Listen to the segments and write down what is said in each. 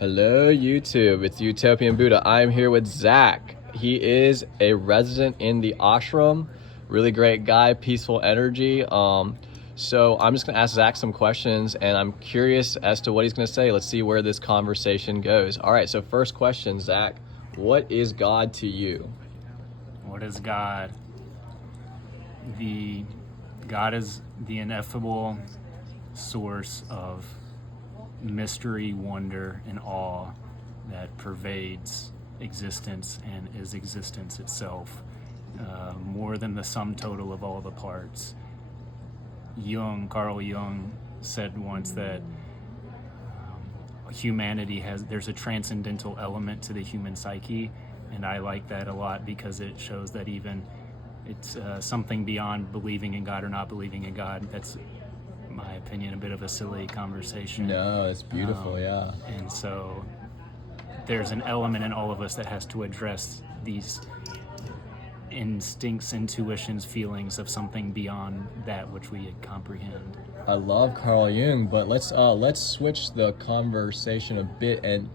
Hello, YouTube. It's Utopian Buddha. I'm here with Zach. He is a resident in the ashram. Really great guy, peaceful energy. So I'm just going to ask Zach some questions, and I'm curious as to what he's going to say. Let's see where this conversation goes. All right, so first question, Zach. What is God to you? What is God? God is the ineffable source of mystery, wonder, and awe that pervades existence and is existence itself, more than the sum total of all the parts. Carl Jung said once that there's a transcendental element to the human psyche, and I like that a lot because it shows that even it's something beyond believing in God or not believing in God. That's, in my opinion, a bit of a silly conversation. No, it's beautiful, yeah. And so there's an element in all of us that has to address these instincts, intuitions, feelings of something beyond that which we comprehend. I love Carl Jung, but let's switch the conversation a bit. And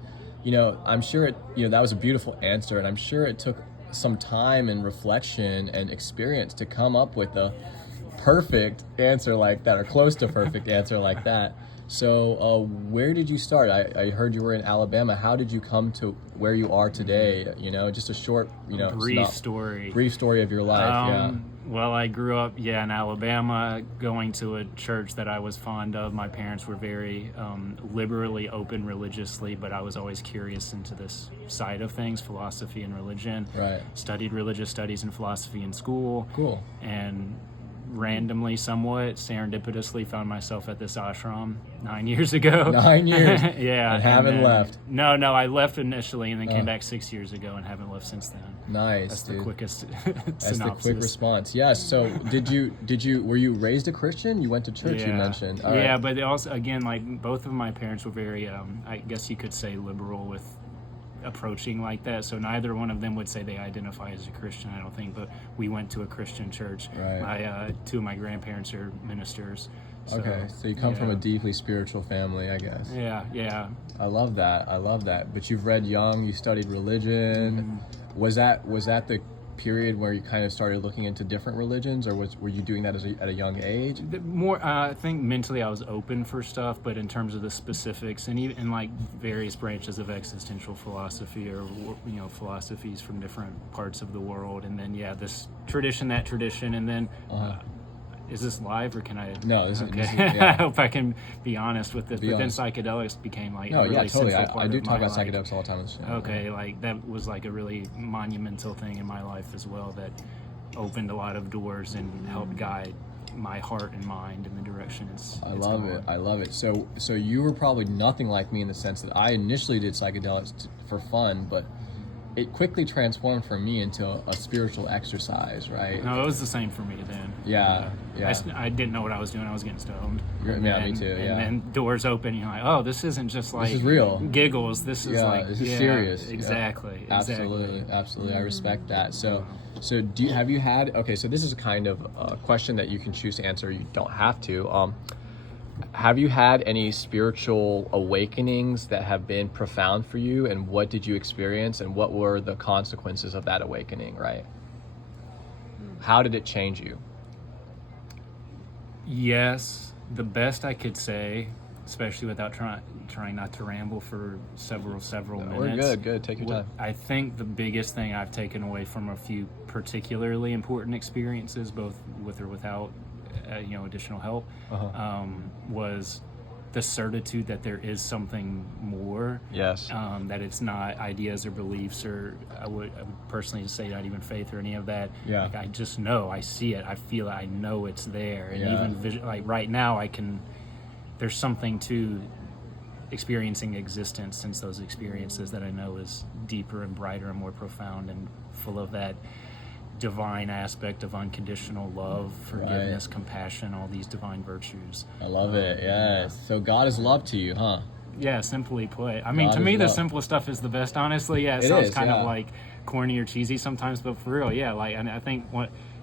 I'm sure that was a beautiful answer, and I'm sure it took some time and reflection and experience to come up with a perfect answer like that, or close to perfect answer like that. So where did you start? I heard you were in Alabama. How did you come to where you are today? Just a short, brief story of your life. Well, I grew up, in Alabama, going to a church that I was fond of. My parents were very liberally open religiously, but I was always curious into this side of things, philosophy and religion. Right. Studied religious studies and philosophy in school. Cool. And randomly, somewhat serendipitously, found myself at this ashram 9 years ago. 9 years? Yeah. And haven't left? No, I left initially and then came back 6 years ago and haven't left since then. Nice, That's dude. the quickest That's synopsis. the quick response. Yeah, so were you raised a Christian? You went to church, you mentioned. All right. But also, again, like, both of my parents were very, I guess you could say, liberal with approaching like that, so neither one of them would say they identify as a Christian, I don't think, but we went to a Christian church. Right. Two of my grandparents are ministers. So you come from a deeply spiritual family, I guess. Yeah. I love that. But you've read Jung, you studied religion. Was that the period where you kind of started looking into different religions, or were you doing that at a young age? More, I think mentally I was open for stuff, but in terms of the specifics and even in like various branches of existential philosophy, or philosophies from different parts of the world, and then this tradition, that tradition, and then is this live or can I? No, this okay. is yeah. I hope I can be honest with this. But then psychedelics became like a really totally. central part I do of talk my about life. psychedelics all the time. Okay, like that was like a really monumental thing in my life as well, that opened a lot of doors and helped guide my heart and mind in the direction it's I love it. So you were probably nothing like me in the sense that I initially did psychedelics for fun, but it quickly transformed for me into a spiritual exercise, right? No, it was the same for me then. Yeah. I didn't know what I was doing. I was getting stoned. Me too. And then doors open. You're like, oh, this isn't just like this is real giggles. This is this is serious. Exactly. Absolutely. I respect that. So have you had? Okay, so this is kind of a question that you can choose to answer. You don't have to. Have you had any spiritual awakenings that have been profound for you, and what did you experience, and what were the consequences of that awakening, right? How did it change you? Yes, the best I could say, especially without trying not to ramble for several minutes. We're good. Take your time. I think the biggest thing I've taken away from a few particularly important experiences, both with or without additional help, was the certitude that there is something more. Yes. That it's not ideas or beliefs, or I would personally say not even faith or any of that. Yeah. Like, I just know, I see it, I feel it, I know it's there, and even like right now, there's something to experiencing existence since those experiences that I know is deeper and brighter and more profound and full of that divine aspect of unconditional love, forgiveness, compassion, all these divine virtues. I love it. Yes. So God is love to you, huh? Yeah, simply put. I mean, to me, the simplest stuff is the best, honestly. Yeah, it sounds kind of like corny or cheesy sometimes, but for real, and I think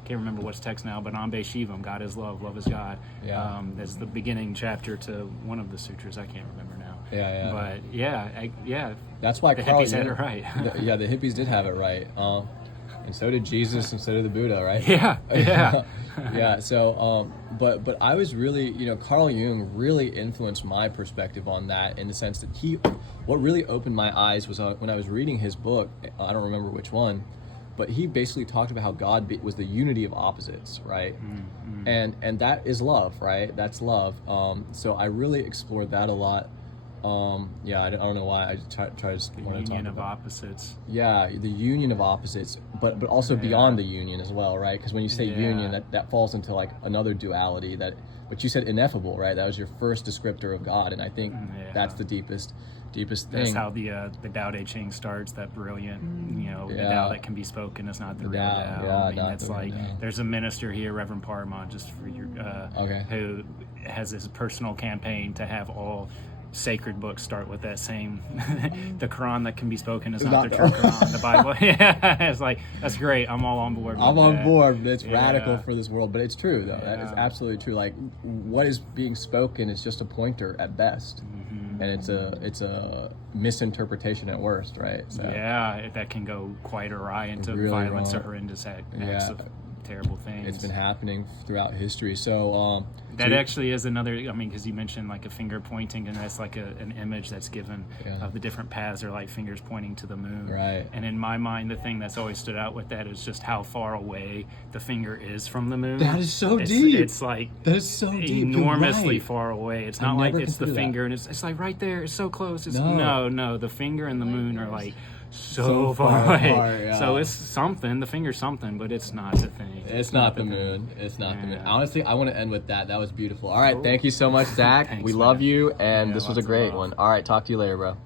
can't remember what's text now, but Ambe Shivam, God is love, love is God. Yeah. That's the beginning chapter to one of the sutras. I can't remember now. Yeah. But yeah, That's why the Carl hippies had Jung, it right. the hippies did have it right. And so did Jesus, and so did the Buddha, right? Yeah. Yeah. So, but I was really, Carl Jung really influenced my perspective on that, in the sense that what really opened my eyes was when I was reading his book. I don't remember which one, but he basically talked about how God was the unity of opposites, right? Mm-hmm. And that is love, right? That's love. So I really explored that a lot. I don't know why I just try to want to talk about Union of opposites. Yeah, the union of opposites, but also beyond the union as well, right? Because when you say union, that falls into like another duality. But you said ineffable, right? That was your first descriptor of God, and I think that's the deepest thing. That's how the Tao Te Ching starts. That brilliant, the Tao that can be spoken is not the real Tao. Yeah, I mean, it's like there's a minister here, Reverend Parma, just for your who has his personal campaign to have all sacred books start with that same the Quran that can be spoken is not the true Quran, the Bible. It's like, that's great, I'm all on board with I'm on that. board. It's radical for this world, but it's true though. That is absolutely true. Like, what is being spoken is just a pointer at best, and it's a misinterpretation at worst, right? So, that can go quite awry into really violence wrong. or horrendous acts of terrible things. It's been happening throughout history. So that actually is another, I mean, because you mentioned like a finger pointing, and that's like an image that's given of the different paths are like fingers pointing to the moon. Right. And in my mind, the thing that's always stood out with that is just how far away the finger is from the moon. That is so deep. It's like that is so deep. Enormously far away. It's not like it's the finger that. and it's like right there. It's so close. It's, no, the finger and the moon are like so far away. Apart, So it's something. The finger's something, but it's not the thing. It's not the moon. It's not the moon. Honestly, I want to end with that. That was beautiful. All right, thank you so much, Zach. Thanks, we love you, and Yeah, this was a lots of great love. one. All right, talk to you later, bro.